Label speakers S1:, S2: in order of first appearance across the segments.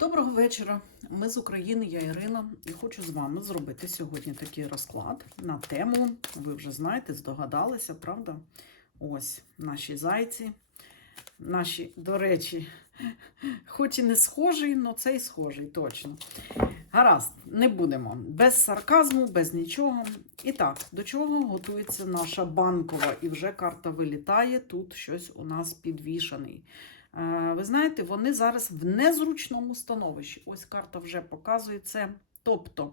S1: Доброго вечора. Ми з України, я Ірина, і хочу з вами зробити сьогодні такий розклад на тему. Ви вже знаєте, здогадалися, правда? Ось наші зайці. Наші, до речі, хоч і не схожий, але цей схожий, точно. Гаразд, не будемо. Без сарказму, без нічого. І так, до чого готується наша банкова? І вже карта вилітає. Тут щось у нас підвішаний. Е, Ви знаєте, вони зараз в незручному становищі. Ось карта вже показує це. Тобто,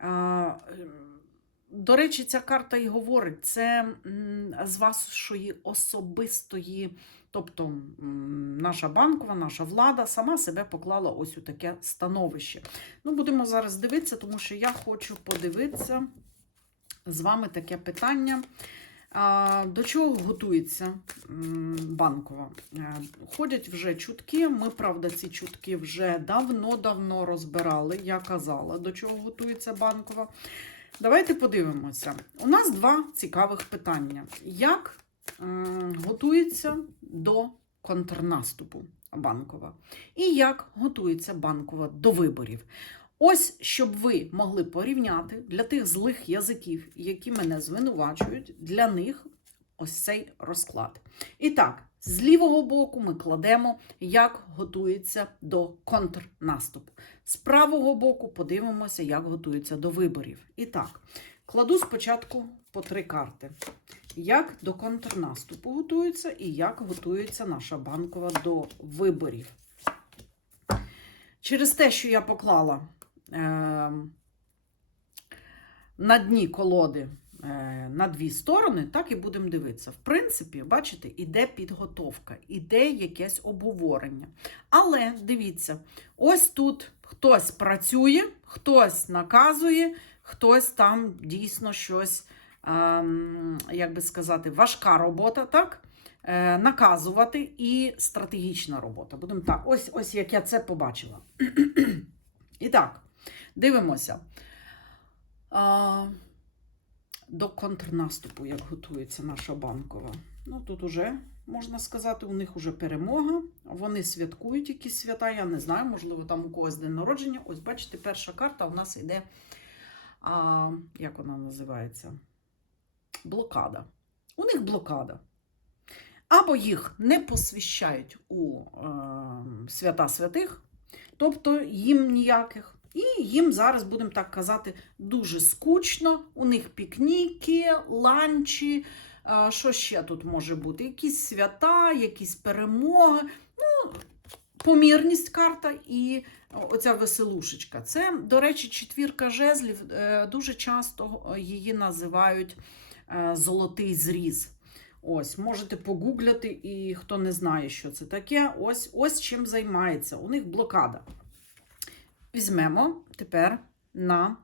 S1: е, до речі, ця карта і говорить, це з вашої особистої, тобто наша банкова, наша влада сама себе поклала ось у таке становище. Ну, будемо зараз дивитися, тому що я хочу подивитися з вами таке питання. До чого готується банкова? Е, Ходять вже чутки. Ми, правда, ці чутки вже давно-давно розбирали. Я казала, до чого готується банкова. Давайте подивимося. У нас два цікавих питання. Як готується до контрнаступу банкова? І як готується банкова до виборів? Ось, щоб ви могли порівняти для тих злих язиків, які мене звинувачують, для них ось цей розклад. І так, з лівого боку ми кладемо, як готується до контрнаступу. З правого боку подивимося, як готується до виборів. І так, кладу спочатку по три карти. Як до контрнаступу готується і як готується наша банкова до виборів. Через те, що я поклала на дні колоди е, на дві сторони, так і будемо дивитися. В принципі, бачите, іде підготовка, іде якесь обговорення. Але дивіться, ось тут хтось працює, хтось наказує, хтось там дійсно щось, е, як би сказати, важка робота, так? Е, наказувати і стратегічна робота. Будемо так, ось, ось як я це побачила. І так, дивимося. А, до контрнаступу, як готується наша банкова. Ну, тут уже, можна сказати, у них вже перемога. Вони святкують якісь свята, я не знаю, можливо, там у когось день народження. Ось, бачите, перша карта у нас йде, а, як вона називається? Блокада. У них блокада. Або їх не посвящають у е, свята святих, тобто їм ніяких. І їм зараз, будемо так казати, дуже скучно. У них пікніки, ланчі. е, Що ще тут може бути? Якісь свята, якісь перемоги. Ну, помірність карта і оця веселушечка. Це, до речі, четвірка жезлів. е, Дуже часто її називають е, золотий зріз. Ось, можете погугляти, і хто не знає, що це таке, ось ось чим займається. У них блокада. Візьмемо тепер на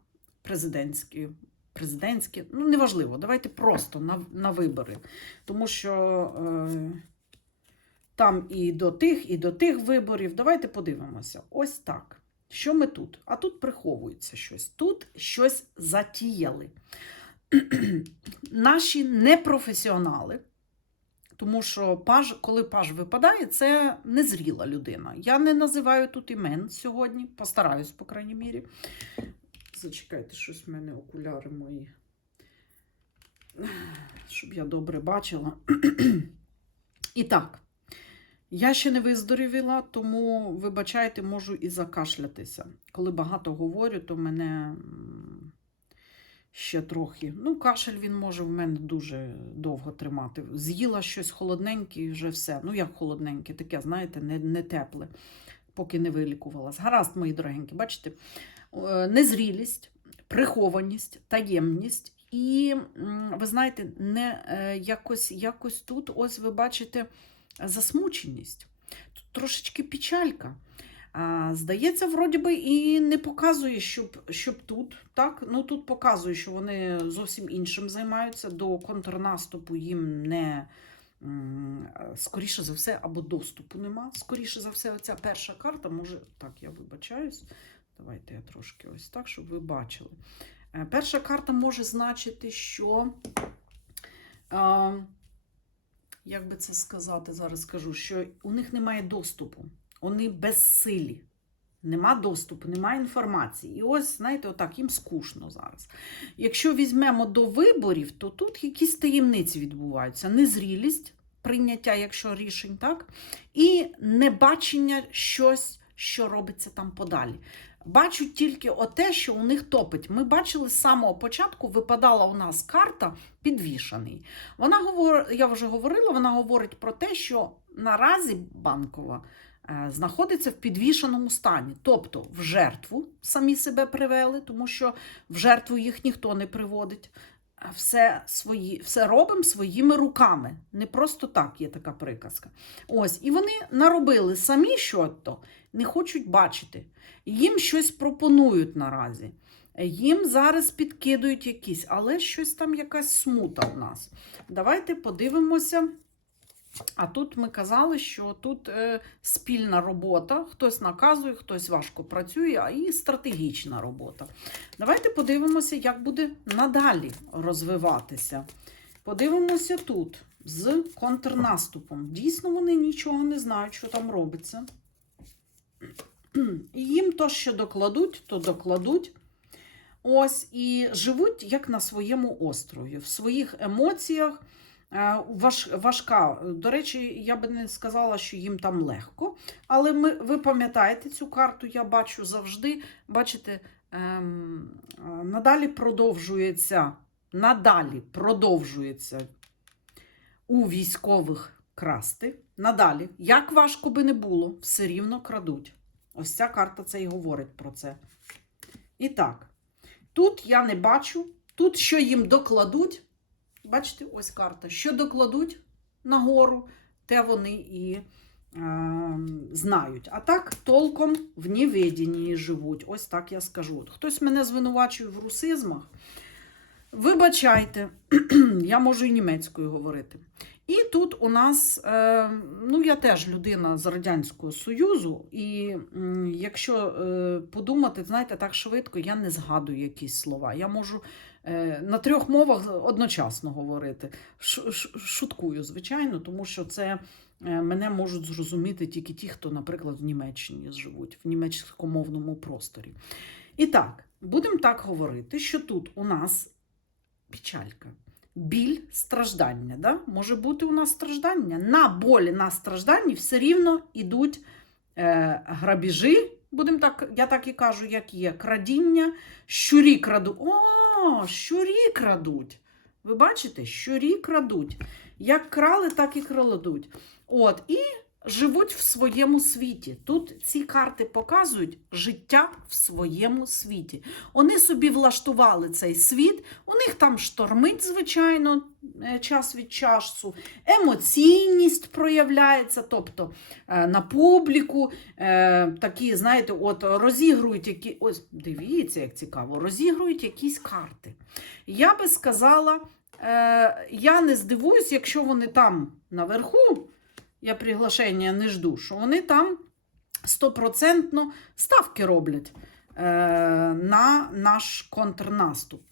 S1: президентські, президентські, ну, неважливо, давайте просто на, на вибори. Тому що е, там і до тих, і до тих виборів. Давайте подивимося. Ось так. Що ми тут? А тут приховується щось. Тут щось затіяли. Наші непрофесіонали. Тому що паж, коли паж випадає, це незріла людина. Я не називаю тут імен сьогодні, постараюсь, по крайній мірі. Зачекайте, щось в мене окуляри мої. Щоб я добре бачила. І так, я ще не виздоровіла, тому, вибачайте, можу і закашлятися. Коли багато говорю, то мене ще трохи. Ну, кашель він може в мене дуже довго тримати. З'їла щось холодненьке і вже все. Ну, як холодненьке, таке, знаєте, не, не тепле, поки не вилікувалась. Гаразд, мої дорогенькі, бачите, незрілість, прихованість, таємність. І ви знаєте, не е, якось, якось тут, ось ви бачите, засмученість. Тут трошечки печалька. Здається, вроді би, і не показує, щоб, щоб тут. Так? Ну, тут показує, що вони зовсім іншим займаються. До контрнаступу їм не, скоріше за все, або доступу нема. Скоріше за все, оця перша карта може. Так, я вибачаюсь. Давайте я трошки ось так, щоб ви бачили. Е, Перша карта може значити, що. Як би це сказати, зараз скажу, що у них немає доступу, вони безсилі. Нема доступу, нема інформації. І ось, знаєте, отак їм скучно зараз. Якщо візьмемо до виборів, то тут якісь таємниці відбуваються. Незрілість прийняття, якщо рішень, так? І небачення щось, що робиться там подалі. Бачать тільки оте, що у них топить. Ми бачили з самого початку, випадала у нас карта підвішаний. Вона говорить, я вже говорила, вона говорить про те, що наразі банкова знаходиться в підвішеному стані, тобто в жертву самі себе привели, тому що в жертву їх ніхто не приводить. Все, свої, все робимо своїми руками. Не просто так є така приказка. Ось, і вони наробили самі що то, не хочуть бачити. Їм щось пропонують наразі. Їм зараз підкидують якісь, але щось там якась смута у нас. Давайте подивимося. А тут ми казали, що тут е, спільна робота, хтось наказує, хтось важко працює, а і стратегічна робота. Давайте подивимося, як буде надалі розвиватися. Подивимося тут з контрнаступом. Дійсно, вони нічого не знають, що там робиться. І їм то, що докладуть, то докладуть. Ось і живуть як на своєму острові, в своїх емоціях. Е, Важ, важка. До речі, я би не сказала, що їм там легко. Але ми, ви пам'ятаєте цю карту, я бачу завжди. Бачите, ем, е, надалі продовжується, надалі продовжується у військових красти. Надалі, як важко би не було, все рівно крадуть. Ось ця карта це і говорить про це. І так, тут я не бачу, тут що їм докладуть. Бачите, ось карта. Що докладуть нагору, те вони і е, знають. А так толком в неведенні живуть. Ось так я скажу. От Хтось мене звинувачує в русизмах. Вибачайте, я можу і німецькою говорити. І тут у нас, е, ну я теж людина з Радянського Союзу, і якщо е, подумати, знаєте, так швидко, я не згадую якісь слова. Я можу на трьох мовах одночасно говорити. Шуткую, звичайно, тому що це е, мене можуть зрозуміти тільки ті, хто, наприклад, в Німеччині живуть, в німецькомовному просторі. І так, будемо так говорити, що тут у нас печалька. Біль, страждання. Да? Може бути у нас страждання. На болі, на стражданні все рівно йдуть е, грабіжі, будемо так, я так і кажу, як є, крадіння, щурі крадуть. О, щурі крадуть. Ви бачите, щурі крадуть. Як крали, так і крадуть. От, і живуть в своєму світі. Тут ці карти показують життя в своєму світі. Вони собі влаштували цей світ, у них там штормить, звичайно, е, час від часу, емоційність проявляється, тобто е, на публіку е, такі, знаєте, от розігрують які. Ось дивіться, як цікаво, розігрують якісь карти. Я би сказала, я не здивуюсь, якщо вони там наверху, я приглашення не жду, що вони там стопроцентно ставки роблять е, на наш контрнаступ.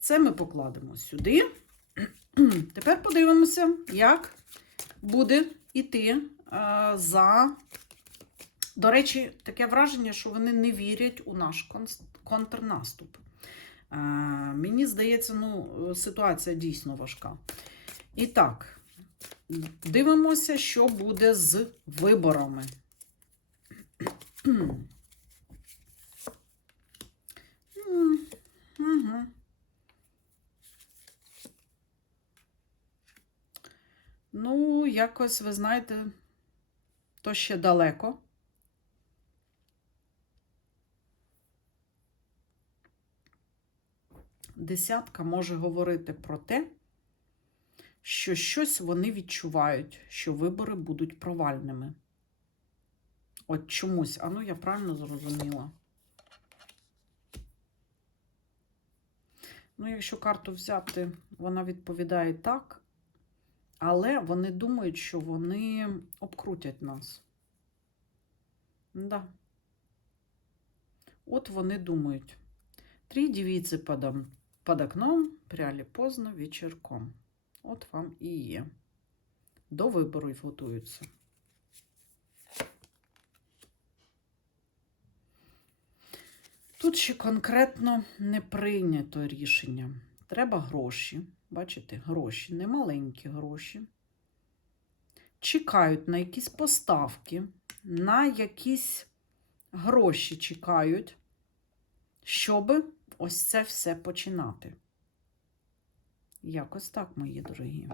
S1: Це ми покладемо сюди. Тепер подивимося, як буде йти е, за. До речі, таке враження, що вони не вірять у наш контрнаступ. Е, мені здається, ну, ситуація дійсно важка. І так, дивимося, що буде з виборами. Ну, якось, ви знаєте, то ще далеко. Десятка може говорити про те, що щось вони відчувають, що вибори будуть провальними. От чомусь, а ну я правильно зрозуміла. Ну, якщо карту взяти, вона відповідає так, але вони думають, що вони обкрутять нас. Да. От вони думають. Три девицы под, под окном пряли поздно вечірком. От вам і є. До виборів готуються. Тут ще конкретно не прийнято рішення. Треба гроші. Бачите, гроші, не маленькі гроші. Чекають на якісь поставки, на якісь гроші чекають, щоб ось це все починати. Якось так, мої дорогі.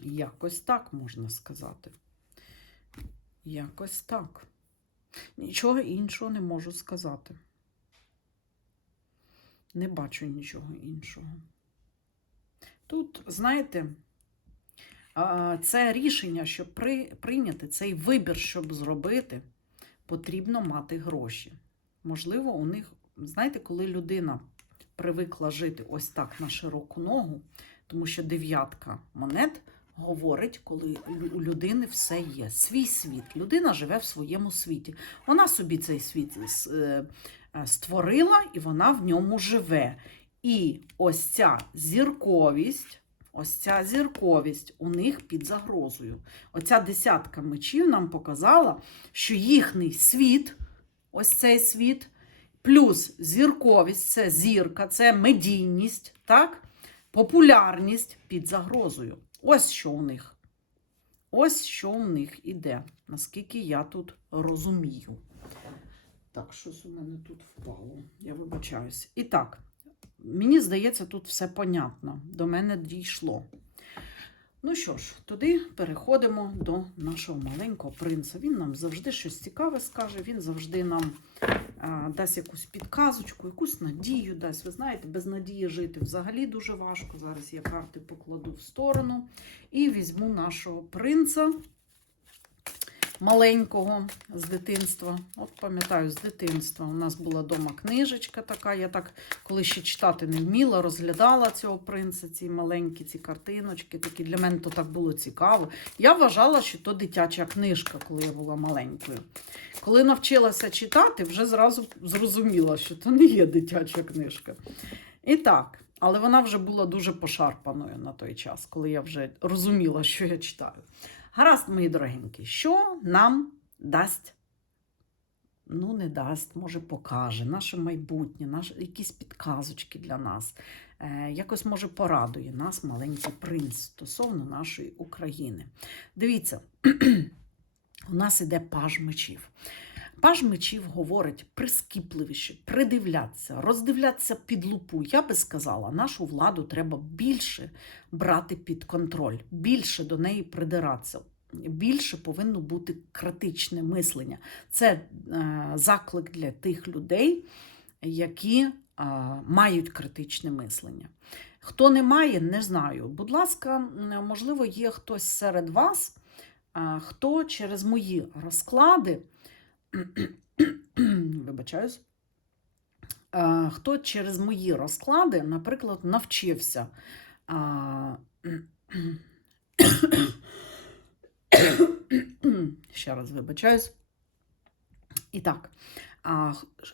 S1: Якось так можна сказати. Якось так. Нічого іншого не можу сказати. Не бачу нічого іншого. Тут, знаєте, це рішення, щоб при, прийняти цей вибір, щоб зробити, потрібно мати гроші. Можливо, у них, знаєте, коли людина привикла жити ось так на широку ногу, тому що дев'ятка монет говорить, коли у людини все є. Свій світ. Людина живе в своєму світі. Вона собі цей світ е, е, створила і вона в ньому живе. І ось ця зірковість, ось ця зірковість у них під загрозою. Оця десятка мечів нам показала, що їхній світ, ось цей світ, плюс зірковість це зірка, це медійність, так? популярність під загрозою. Ось що у них. Ось що у них іде, наскільки я тут розумію. Так, щось у мене тут впало. Я вибачаюсь. І так, мені здається, тут все понятно. До мене дійшло. Ну що ж, туди переходимо до нашого маленького принца. Він нам завжди щось цікаве скаже, він завжди нам дасть якусь підказочку, якусь надію дасть. Ви знаєте, без надії жити взагалі дуже важко. Зараз я карти покладу в сторону і візьму нашого принца маленького з дитинства. От пам'ятаю, з дитинства. У нас була вдома книжечка така. Я так, коли ще читати не вміла, розглядала цього принца, ці маленькі ці картиночки. Такі для мене то так було цікаво. Я вважала, що то дитяча книжка, коли я була маленькою. Коли навчилася читати, вже зразу зрозуміла, що то не є дитяча книжка. І так, але вона вже була дуже пошарпаною на той час, коли я вже розуміла, що я читаю. Гаразд, мої дорогенькі, що нам дасть? Ну, не дасть, може, покаже наше майбутнє, наш, якісь підказочки для нас. Е, якось, може, порадує нас маленький принц стосовно нашої України. Дивіться, у нас іде паж мечів. Паж мечів говорить прискіпливіше, придивлятися, роздивлятися під лупу. Я би сказала, нашу владу треба більше брати під контроль, більше до неї придиратися. Більше повинно бути критичне мислення. Це е, заклик для тих людей, які е, мають критичне мислення. Хто не має, не знаю. Будь ласка, можливо, є хтось серед вас, е, хто через мої розклади, вибачаюсь, хто через мої розклади, наприклад, навчився. Ще раз вибачаюсь. І так,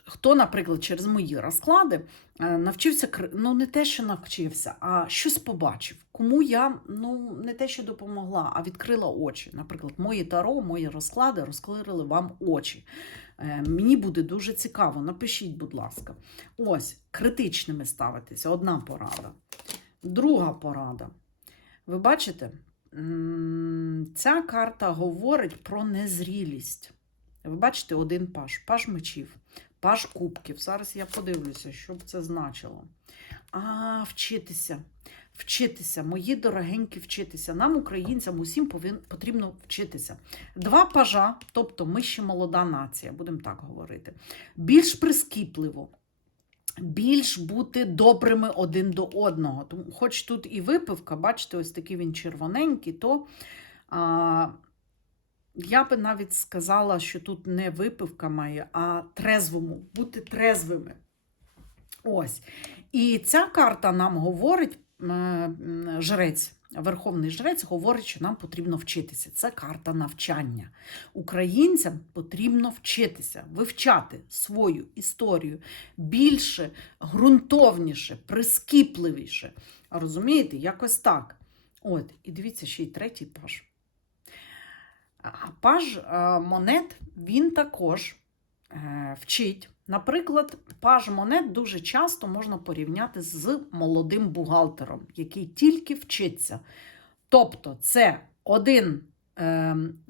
S1: хто, наприклад, через мої розклади е, навчився, ну не те, що навчився, а щось побачив. Кому я ну не те, що допомогла, а відкрила очі. Наприклад, мої таро, мої розклади розклирили вам очі. Е, Мені буде дуже цікаво. Напишіть, будь ласка. Ось, критичними ставитися. Одна порада. Друга порада. Ви бачите, ця карта говорить про незрілість. Ви бачите один паж, паж мечів, паж кубків. Зараз я подивлюся, що б це значило. А, вчитися. Вчитися, мої дорогенькі, вчитися. Нам, українцям, усім повин, потрібно вчитися. Два пажа, тобто ми ще молода нація, будемо так говорити. Більш прискіпливо, більш бути добрими один до одного. Тому, хоч тут і випивка, бачите, ось такий він червоненький, то а, я би навіть сказала, що тут не випивка має, а трезвому, бути трезвими. Ось. І ця карта нам говорить, жрець, верховний жрець говорить, що нам потрібно вчитися. Це карта навчання. Українцям потрібно вчитися, вивчати свою історію більше, ґрунтовніше, прискіпливіше. Розумієте, якось так. От, і дивіться, ще й третій паж. Паж е, монет, він також е, вчить. Наприклад, паж монет дуже часто можна порівняти з молодим бухгалтером, який тільки вчиться. Тобто, це один, е,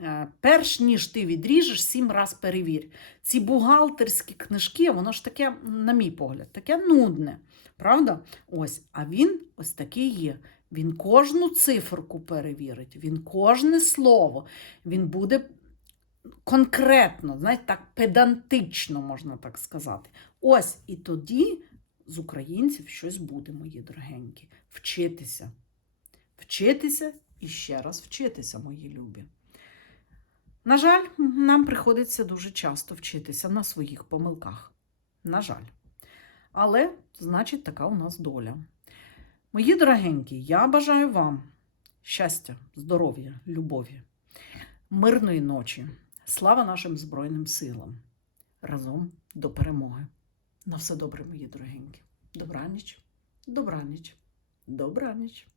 S1: е, перш ніж ти відріжеш, сім раз перевір. Ці бухгалтерські книжки, воно ж таке, на мій погляд, таке нудне. Правда? Ось, а він ось такий є. Він кожну циферку перевірить, він кожне слово, він буде конкретно, знаєте, так педантично, можна так сказати. Ось і тоді з українців щось буде, мої дорогенькі. Вчитися. Вчитися і ще раз вчитися, мої любі. На жаль, нам приходиться дуже часто вчитися на своїх помилках. На жаль. Але, значить, така у нас доля. Мої дорогенькі, я бажаю вам щастя, здоров'я, любові, мирної ночі. Слава нашим Збройним силам! Разом до перемоги. На все добре, мої дорогенькі. Добраніч, добраніч, добраніч.